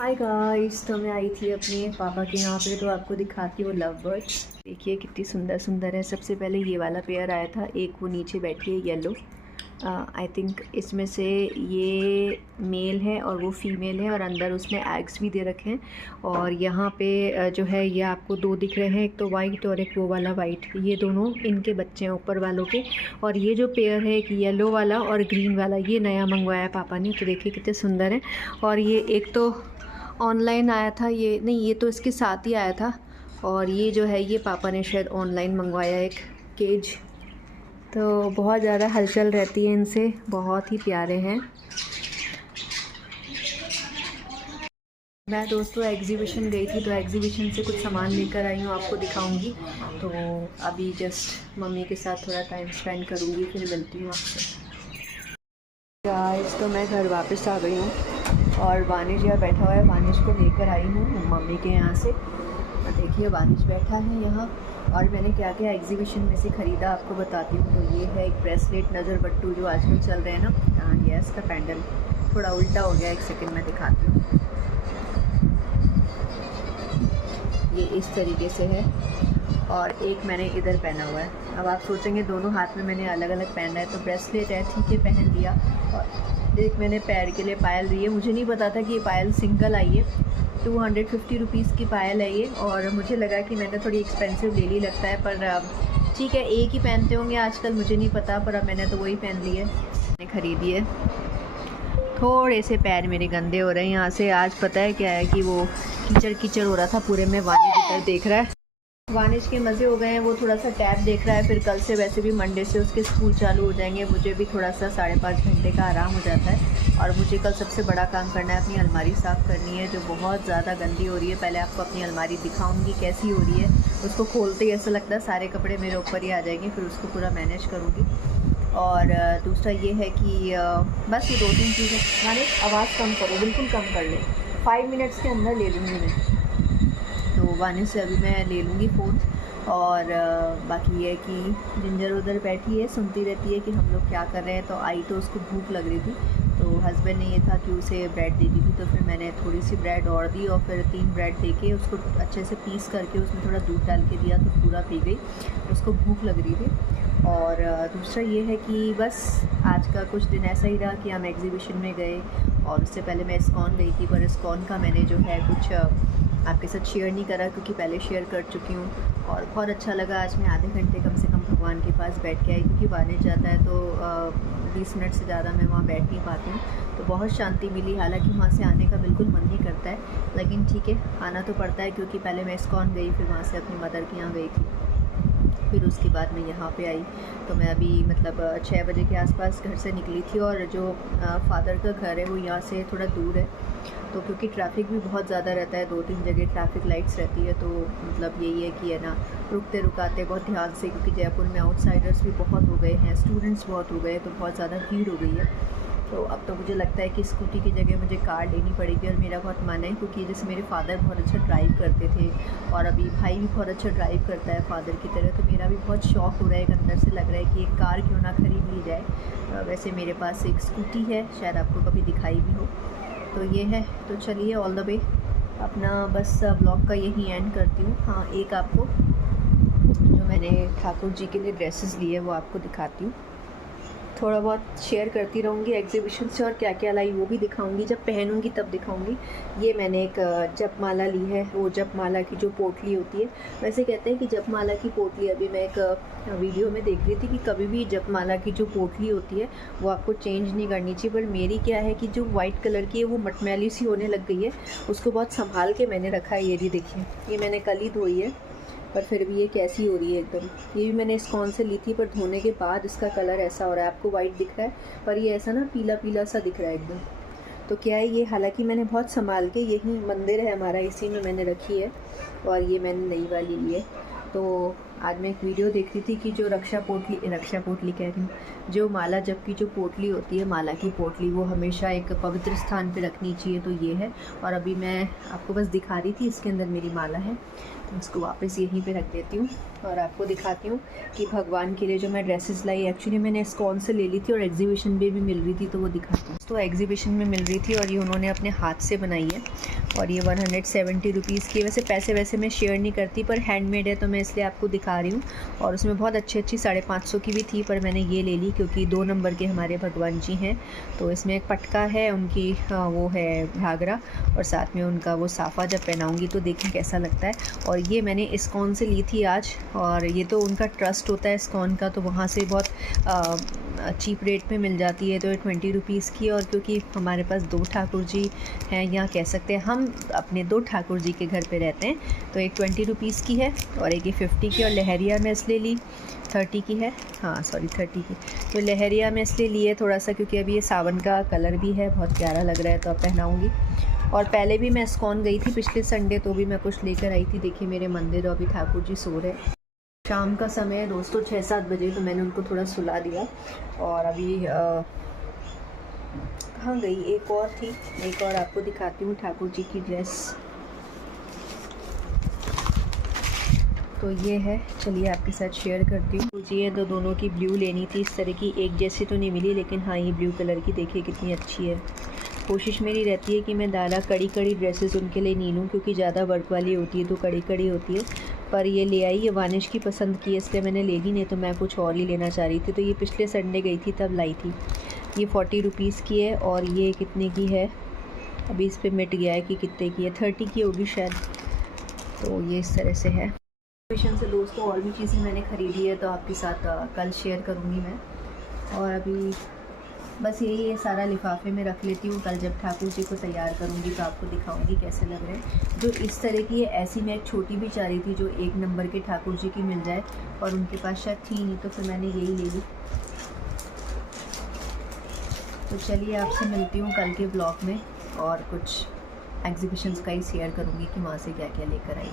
Hi guys, तो मैं आई थी अपने पापा के यहाँ पे, तो आपको दिखाती हूँ लव बर्ड्स। देखिए कितनी सुंदर सुंदर है। सबसे पहले ये वाला पेयर आया था, एक वो नीचे बैठी है येलो। आई थिंक इसमें से ये मेल है और वो फीमेल है, और अंदर उसने एग्स भी दे रखे हैं। और यहाँ पे जो है ये आपको दो दिख रहे हैं, एक तो वाइट और एक वो वाला वाइट। ये दोनों इनके बच्चे हैं ऊपर वालों के। और ये जो पेयर है, एक येलो वाला और ग्रीन वाला, ये नया मंगवाया पापा ने। तो देखिए कितने सुंदर है। और ये एक तो ऑनलाइन आया था, ये नहीं, ये तो इसके साथ ही आया था। और ये जो है ये पापा ने शायद ऑनलाइन मंगवाया एक केज। तो बहुत ज़्यादा हलचल रहती है इनसे, बहुत ही प्यारे हैं। मैं दोस्तों एग्जीबिशन गई थी, तो एग्जीबिशन से कुछ सामान लेकर आई हूँ, आपको दिखाऊंगी। तो अभी जस्ट मम्मी के साथ थोड़ा टाइम स्पेंड करूँगी, फिर मिलती हूँ आपसे। गाइस, तो मैं घर वापस आ गई हूँ और वानिश यहाँ बैठा हुआ है। वानिश को लेकर आई हूँ मम्मी के यहाँ से। देखिए वानिश बैठा है यहाँ। और मैंने क्या क्या एग्जीबिशन में से ख़रीदा आपको बताती हूँ। तो ये है एक ब्रेसलेट नज़र बट्टू जो आजकल चल रहे हैं ना। हाँ, ये इसका पैंडल थोड़ा उल्टा हो गया, एक सेकंड में दिखाती हूँ। ये इस तरीके से है, और एक मैंने इधर पहना हुआ है। अब आप सोचेंगे दोनों हाथ में मैंने अलग अलग पहना है, तो ब्रेसलेट है, ठीक है, पहन लिया। और एक मैंने पैर के लिए पायल ली है। मुझे नहीं पता था कि ये पायल सिंगल आई है। 250 रुपीज़ की पायल है ये, और मुझे लगा कि मैंने थोड़ी एक्सपेंसिव ले ली लगता है, पर ठीक है, एक ही पहनते होंगे आजकल, मुझे नहीं पता। पर अब मैंने तो वही पहन ली है, मैंने ख़रीदी है। थोड़े से पैर मेरे गंदे हो रहे हैं यहाँ से। आज पता है क्या है कि वो कीचड़ कीचड़ हो रहा था पूरे में। वानिश इधर देख रहा है, वानिश के मज़े हो गए हैं। वो थोड़ा सा टैब देख रहा है। फिर कल से वैसे भी मंडे से उसके स्कूल चालू हो जाएंगे। मुझे भी थोड़ा सा 5.5 घंटे का आराम हो जाता है। और मुझे कल सबसे बड़ा काम करना है, अपनी अलमारी साफ़ करनी है जो बहुत ज़्यादा गंदी हो रही है। पहले आपको अपनी अलमारी दिखाऊंगी कैसी हो रही है। उसको खोलते ही ऐसा लगता है सारे कपड़े मेरे ऊपर ही आ जाएंगे, फिर उसको पूरा मैनेज करूँगी। और दूसरा ये है कि बस ये 2-3 चीज़ें। वानिश आवाज़ कम करो, बिल्कुल कम कर ले। 5 मिनट्स के अंदर ले लूँगी मैं। तो वानिश से अभी मैं ले लूँगी फ़ोन। और बाकी ये है कि जिंजर उधर बैठी है, सुनती रहती है कि हम लोग क्या कर रहे हैं। तो आई तो उसको भूख लग रही थी, तो हस्बैंड ने ये था कि उसे ब्रेड दे दी थी। तो फिर मैंने थोड़ी सी ब्रेड और दी, और फिर 3 ब्रेड दे के उसको अच्छे से पीस करके उसमें थोड़ा दूध डाल के दिया, तो पूरा पी गई। उसको भूख लग रही थी। और दूसरा ये है कि बस आज का कुछ दिन ऐसा ही रहा कि हम एग्जीबिशन में गए। और उससे पहले मैं इस्कॉन गई थी, पर इस्कॉन का मैंने जो है कुछ आपके साथ शेयर नहीं करा, क्योंकि पहले शेयर कर चुकी हूँ। और बहुत अच्छा लगा। आज मैं आधे घंटे कम से कम भगवान के पास बैठ के आई, क्योंकि वानिश जाता है तो 20 मिनट से ज़्यादा मैं वहाँ बैठ नहीं पाती हूँ। तो बहुत शांति मिली। हालांकि वहाँ से आने का बिल्कुल मन नहीं करता है, लेकिन ठीक है, आना तो पड़ता है, क्योंकि पहले मैं इस्कॉन गई, फिर वहाँ से अपनी मदर के यहाँ गई थी, फिर उसके बाद मैं यहाँ पे आई। तो मैं अभी मतलब 6 बजे के आसपास घर से निकली थी। और जो फादर का घर है वो यहाँ से थोड़ा दूर है, तो क्योंकि ट्रैफिक भी बहुत ज़्यादा रहता है, 2-3 जगह ट्रैफिक लाइट्स रहती है। तो मतलब यही है कि है ना, रुकते रुकाते बहुत ध्यान से, क्योंकि जयपुर में आउटसाइडर्स भी बहुत हो गए हैं, स्टूडेंट्स बहुत हो गए, तो बहुत ज़्यादा भीड़ हो गई है। तो अब तो मुझे लगता है कि स्कूटी की जगह मुझे कार लेनी पड़ेगी। और मेरा बहुत मन है, क्योंकि जैसे मेरे फादर बहुत अच्छा ड्राइव करते थे, और अभी भाई भी बहुत अच्छा ड्राइव करता है फादर की तरह। तो मेरा भी बहुत शौक़ हो रहा है, एक अंदर से लग रहा है कि एक कार क्यों ना ख़रीद ली जाए। वैसे मेरे पास एक स्कूटी है, शायद आपको कभी दिखाई भी हो। तो ये है। तो चलिए, ऑल द वे। अपना बस ब्लॉग का यही एंड करती हूँ। हाँ, एक आपको जो मैंने ठाकुर जी के लिए ड्रेसेस लिए वो आपको दिखाती हूँ। थोड़ा बहुत शेयर करती रहूँगी एग्जीबिशन से, और क्या क्या लाई वो भी दिखाऊंगी। जब पहनूंगी तब दिखाऊंगी। ये मैंने एक जपमाला ली है, वो जपमाला की जो पोटली होती है। वैसे कहते हैं कि जपमाला की पोटली, अभी मैं एक वीडियो में देख रही थी कि कभी भी जपमाला की जो पोटली होती है वो आपको चेंज नहीं करनी चाहिए। पर मेरी क्या है कि जो वाइट कलर की है वो मटमैली सी होने लग गई है, उसको बहुत संभाल के मैंने रखा है। ये भी देखिए, ये मैंने कल ही धोई है, पर फिर भी ये कैसी हो रही है एकदम। ये भी मैंने इस्कॉन से ली थी, पर धोने के बाद इसका कलर ऐसा हो रहा है। आपको वाइट दिख रहा है, पर ये ऐसा ना पीला पीला सा दिख रहा है एकदम। तो क्या है ये, हालांकि मैंने बहुत संभाल के, यही मंदिर है हमारा, इसी में मैंने रखी है। और ये मैंने नई वाली ली है। तो आज मैं एक वीडियो देख रही थी कि जो रक्षा पोटली कह रही हूँ, जो माला जप की जो पोटली होती है, माला की पोटली, वो हमेशा एक पवित्र स्थान पे रखनी चाहिए। तो ये है, और अभी मैं आपको बस दिखा रही थी, इसके अंदर मेरी माला है, तो इसको वापस यहीं पे रख देती हूँ और आपको दिखाती हूँ कि भगवान के लिए जो मैं ड्रेसेस लाई, एक्चुअली मैंने इस्कॉन से ले ली थी और एग्जीबिशन में भी मिल रही थी, तो वो दिखाती हूँ। तो एग्जीबिशन में मिल रही थी और ये उन्होंने अपने हाथ से बनाई है और ये 170 रुपीज़ की। वैसे पैसे वैसे मैं शेयर नहीं करती, पर हैंडमेड है तो मैं इसलिए आपको दिखा रही हूँ। और उसमें बहुत अच्छी 550 की भी थी, पर मैंने ये ले ली क्योंकि 2 नंबर के हमारे भगवान जी हैं। तो इसमें एक पटका है उनकी, वो है घाघरा, और साथ में उनका वो साफ़ा जब पहनाऊँगी तो देखें कैसा लगता है। और ये मैंने इस्कॉन से ली थी आज, और ये तो उनका ट्रस्ट होता है इस्कॉन का, तो वहाँ से बहुत चीप रेट में मिल जाती है। तो ये 20 रुपीज़ की, और क्योंकि हमारे पास 2 ठाकुर जी हैं, या कह सकते हैं हम अपने 2 ठाकुर जी के घर पे रहते हैं, तो एक 20 रुपीज़ की है और एक 50 की। और लहरिया में इसलिए ली 30 की है, हाँ सॉरी 30 की। तो लहरिया में इसलिए लिए थोड़ा सा क्योंकि अभी ये सावन का कलर भी है, बहुत प्यारा लग रहा है, तो अब पहनाऊँगी। और पहले भी मैं इस्कॉन गई थी पिछले संडे, तो भी मैं कुछ लेकर आई थी। देखिए मेरे मंदिर, और अभी ठाकुर जी सो रहे हैं। शाम का समय है दोस्तों, 6-7 बजे, तो मैंने उनको थोड़ा सुला दिया। और अभी कहाँ गई, एक और थी, एक और आपको दिखाती हूँ ठाकुर जी की ड्रेस। तो ये है, चलिए आपके साथ शेयर करती हूँ। मुझे ये दोनों की ब्लू लेनी थी, इस तरह की एक जैसी तो नहीं मिली, लेकिन हाँ ये ब्लू कलर की देखिए कितनी अच्छी है। कोशिश मेरी रहती है कि मैं दादा कड़ी ड्रेसेस उनके लिए नहीं लूँ, क्योंकि ज़्यादा वर्क वाली होती है तो कड़ी होती है। पर ये ले आई, ये वानिश की पसंद की, इसलिए मैंने ले ली, नहीं तो मैं कुछ और ही लेना चाह रही थी। तो ये पिछले संडे गई थी तब लाई थी। ये 40 रुपीज़ की है, और ये कितने की है अभी इस पर मिट गया है कि कितने की है, 30 की होगी शायद। तो ये इस तरह से है। एग्जीबिशन से दोस्तों और भी चीज़ें मैंने ख़रीदी है, तो आपके साथ कल शेयर करूँगी मैं। और अभी बस यही है, सारा लिफाफे में रख लेती हूँ, कल जब ठाकुर जी को तैयार करूँगी तो आपको दिखाऊँगी कैसे लग रहे हैं। जो इस तरह की है, ऐसी मैं एक छोटी भी चाह रही थी जो 1 नंबर के ठाकुर जी की मिल जाए, और उनके पास शायद थी नहीं, तो फिर मैंने यही ले ली। तो चलिए आपसे मिलती हूँ कल के ब्लॉग में, और कुछ एग्जीबिशंस का ही शेयर करूँगी कि वहाँ से क्या क्या लेकर आई।